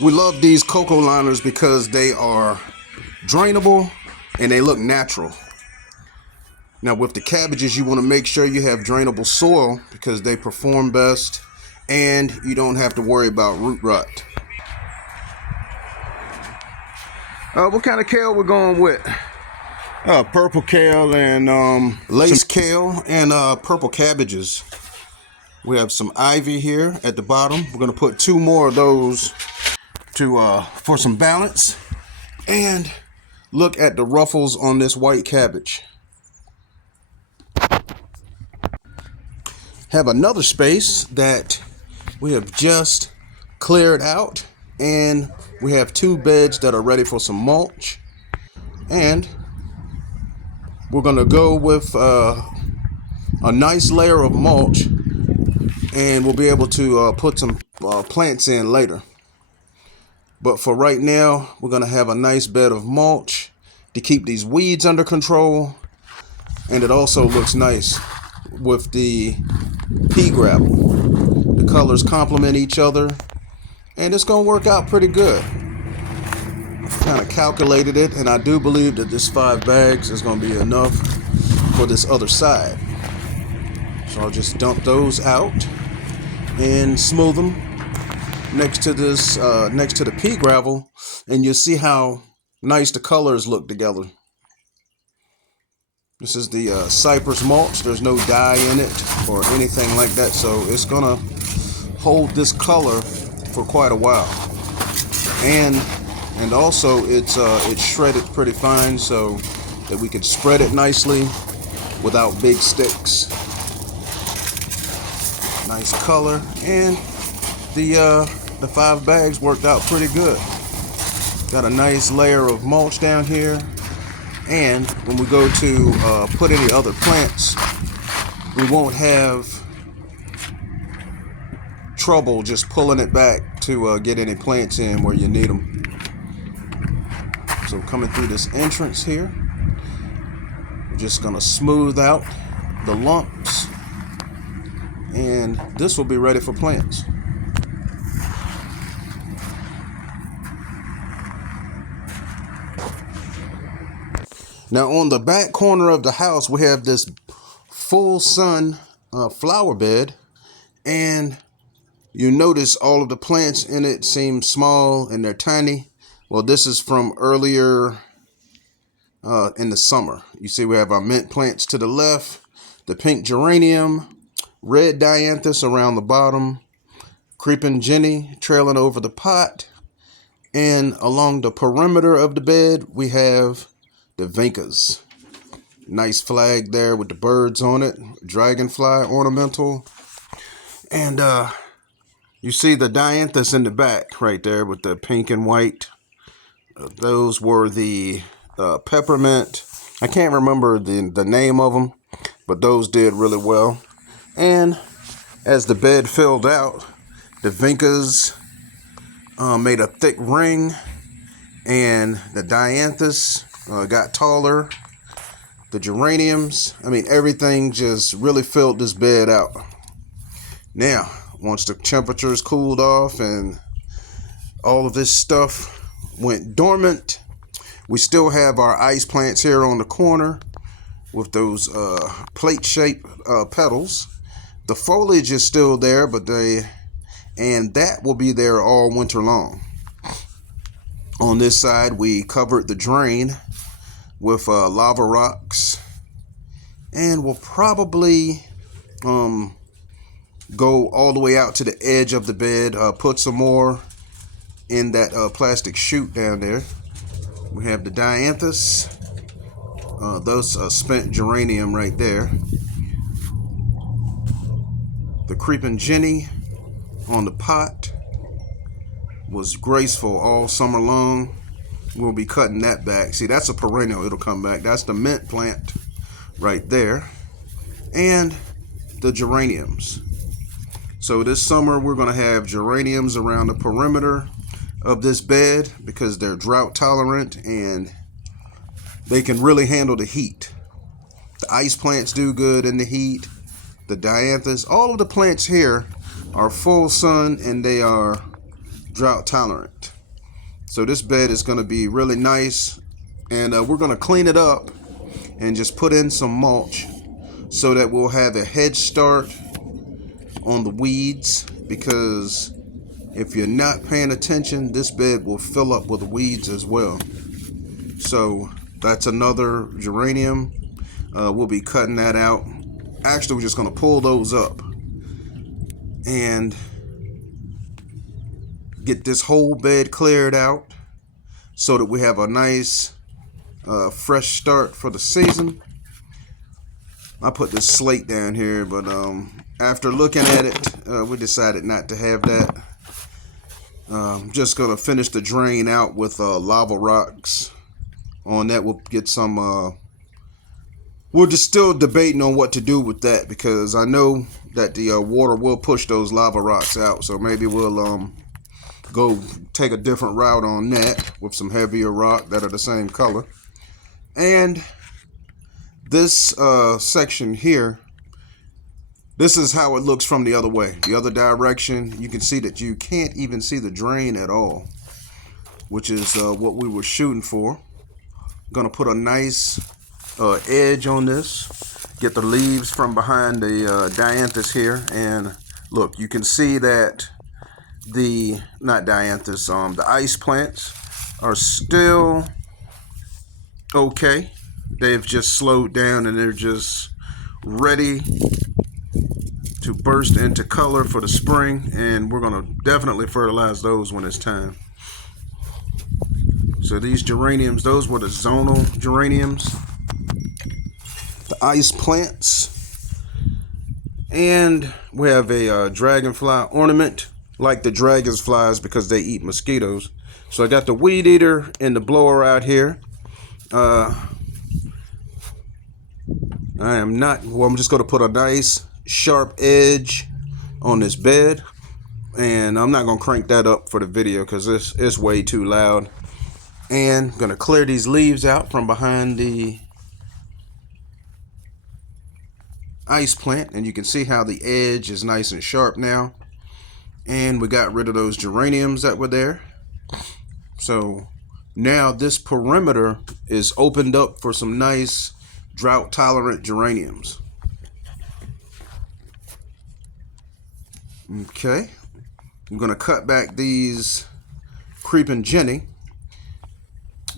We love these cocoa liners because they are drainable and they look natural. Now with the cabbages, you want to make sure you have drainable soil because they perform best and you don't have to worry about root rot. What kind of kale we're going with? Purple kale and lace kale and purple cabbages. We have some ivy here at the bottom. We're going to put 2 more of those to for some balance. And look at the ruffles on this white cabbage. Have another space that we have just cleared out, and we have 2 beds that are ready for some mulch. And we're going to go with a nice layer of mulch, and we'll be able to put some plants in later. But for right now, we're going to have a nice bed of mulch to keep these weeds under control. And it also looks nice with the pea gravel. The colors complement each other, and it's going to work out pretty good. Kind of calculated it, and I do believe that this 5 bags is going to be enough for this other side. So I'll just dump those out and smooth them next to this, next to the pea gravel, and you'll see how nice the colors look together. This is the cypress mulch. There's no dye in it or anything like that, so it's gonna hold this color for quite a while. And also it's shredded pretty fine so that we can spread it nicely without big sticks. Nice color, and the 5 bags worked out pretty good. Got a nice layer of mulch down here, and when we go to put any other plants, we won't have trouble just pulling it back to get any plants in where you need them. So coming through this entrance here, we're just gonna smooth out the lumps, and this will be ready for plants. Now on the back corner of the house, we have this full sun flower bed, and you notice all of the plants in it seem small and they're tiny. Well, this is from earlier in the summer. You see we have our mint plants to the left, the pink geranium, red dianthus around the bottom, creeping jenny trailing over the pot, and along the perimeter of the bed we have the vincas. Nice flag there with the birds on it, dragonfly ornamental. And you see the dianthus in the back right there with the pink and white. Those were the peppermint. I can't remember the name of them, but those did really well. And as the bed filled out, the vincas made a thick ring, and the dianthus got taller. The geraniums, I mean, everything just really filled this bed out. Now, once the temperatures cooled off and all of this stuff went dormant, we still have our ice plants here on the corner with those plate-shaped petals. The foliage is still there, but that will be there all winter long. On this side, we covered the drain with lava rocks, and we'll probably go all the way out to the edge of the bed, put some more in that plastic chute down there. We have the dianthus, those spent geranium right there, the creeping jenny on the pot was graceful all summer long. We'll be cutting that back. See, that's a perennial, it'll come back. That's the mint plant right there, and the geraniums. So this summer we're going to have geraniums around the perimeter of this bed because they're drought tolerant and they can really handle the heat. The ice plants do good in the heat. The dianthus, all of the plants here are full sun and they are drought tolerant. So this bed is going to be really nice, and we're going to clean it up and just put in some mulch so that we'll have a head start on the weeds, because if you're not paying attention, this bed will fill up with weeds as well. So that's another geranium. We'll be cutting that out. Actually, we're just going to pull those up and get this whole bed cleared out so that we have a nice fresh start for the season. I put this slate down here, but after looking at it, we decided not to have that. I'm just going to finish the drain out with lava rocks. On that, we'll get some... we're just still debating on what to do with that, because I know that the water will push those lava rocks out. So maybe we'll go take a different route on that with some heavier rock that are the same color. And this section here, this is how it looks from the other way. The other direction, you can see that you can't even see the drain at all, which is what we were shooting for. I'm gonna put a nice edge on this, get the leaves from behind the dianthus here, and look, you can see that the the ice plants are still okay. They've just slowed down and they're just ready to burst into color for the spring, and we're going to definitely fertilize those when it's time. So these geraniums, those were the zonal geraniums, the ice plants, and we have a dragonfly ornament like the dragonflies because they eat mosquitoes. So I got the weed eater and the blower out here. I'm just going to put a nice sharp edge on this bed, and I'm not going to crank that up for the video because it's way too loud. And I'm going to clear these leaves out from behind the ice plant, and you can see how the edge is nice and sharp now. And we got rid of those geraniums that were there. So now this perimeter is opened up for some nice drought tolerant geraniums. Okay, I'm gonna cut back these creeping Jenny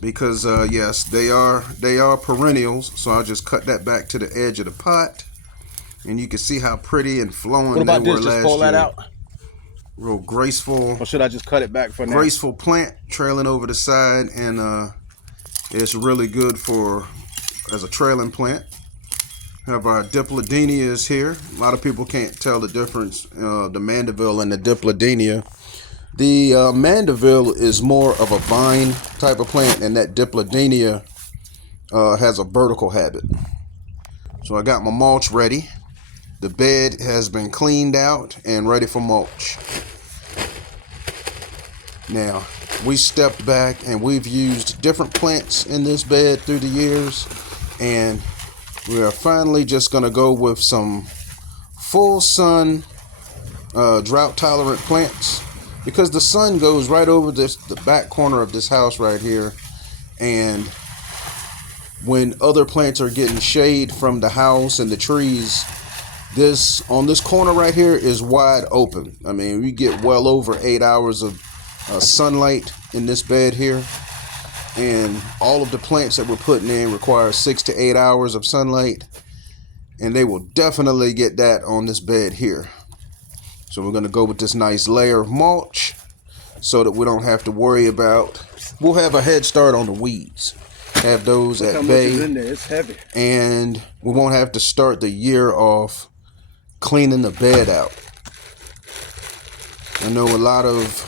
because yes, they are perennials. So I'll just cut that back to the edge of the pot, and you can see how pretty and flowing they were last year. Just pull that out. Real graceful. Or should I just cut it back for now? Graceful plant trailing over the side, and it's really good as a trailing plant. Have our diplodenias here. A lot of people can't tell the difference, the Mandeville and the diplodenia. The Mandeville is more of a vine type of plant, and that diplodenia has a vertical habit. So I got my mulch ready. The bed has been cleaned out and ready for mulch. Now, we stepped back and we've used different plants in this bed through the years, and we are finally just going to go with some full sun drought tolerant plants, because the sun goes right over the back corner of this house right here, and when other plants are getting shade from the house and the trees, on this corner right here is wide open. I mean, we get well over 8 hours of sunlight in this bed here, and all of the plants that we're putting in require 6 to 8 hours of sunlight, and they will definitely get that on this bed here. So we're going to go with this nice layer of mulch so that we don't have to worry about, we'll have a head start on the weeds, have those at bay. Look how much is in there. It's heavy. And we won't have to start the year off cleaning the bed out. I know a lot of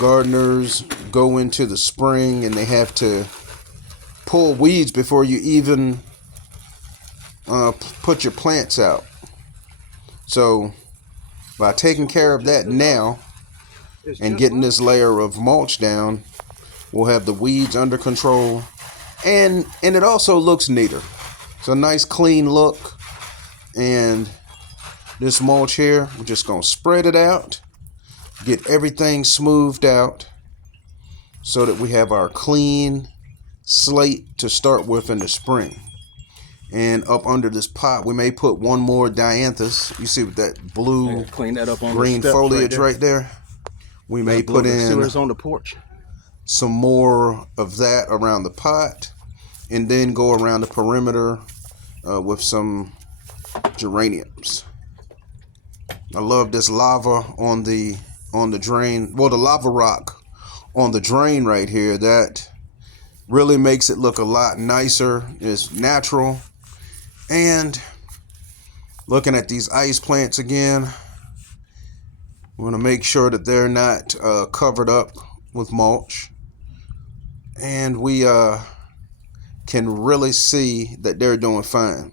gardeners go into the spring and they have to pull weeds before you even put your plants out. So by taking care of that now and getting this layer of mulch down, we'll have the weeds under control, and it also looks neater. It's a nice clean look. And this mulch here, we're just gonna spread it out get everything smoothed out so that we have our clean slate to start with in the spring. And up under this pot, we may put one more dianthus. You see with that blue, clean that up on green the steps foliage right there. We may put in on the porch. some more of that around the pot, and then go around the perimeter with some geraniums. I love this lava on the drain. Well, the lava rock on the drain right here, that really makes it look a lot nicer. It's natural. And looking at these ice plants again, we want to make sure that they're not covered up with mulch. And we can really see that they're doing fine.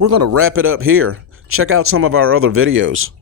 We're going to wrap it up here. Check out some of our other videos.